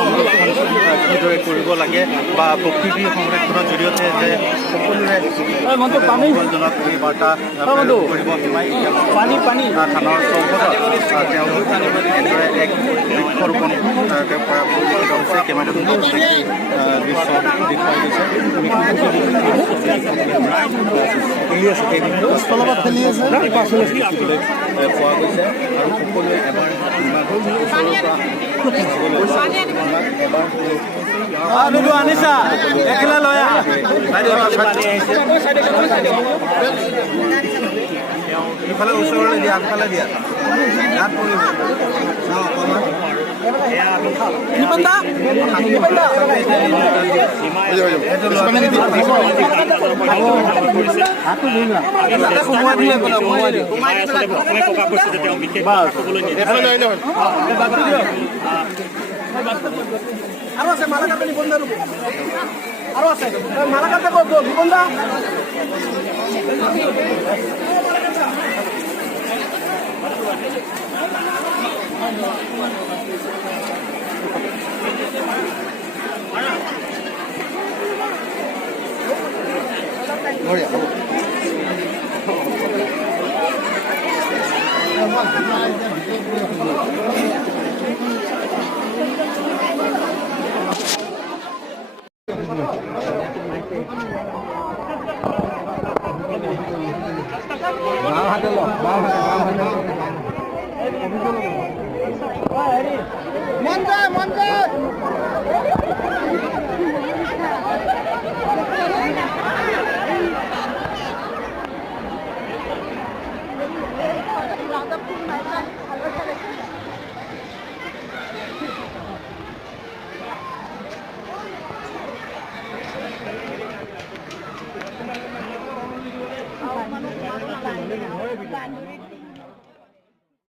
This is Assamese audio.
কিদৰে কৰিব লাগে বা প্ৰকৃতি সংৰক্ষণৰ জৰিয়তে যে সকলোৰে জনক এই বাৰ্তা কৰিব থানাৰ চৌহদত তেওঁলোক এনেদৰে এক বৃক্ষৰোপণ পৰিলক্ষিত হৈছে। কেমেৰাত দৃশ্য দেখুৱাই দিছে পোৱা গৈছে আৰু সকলোৱে এবাৰ আনিছা একেলা লয়া ইফালে ওচৰলৈ দিয়া আগফালে দিয়া ইয়াত পৰিব আৰু আছে মালা কাটে নিবন্ধ আৰু আছে মালা কাটে নিবন্ধ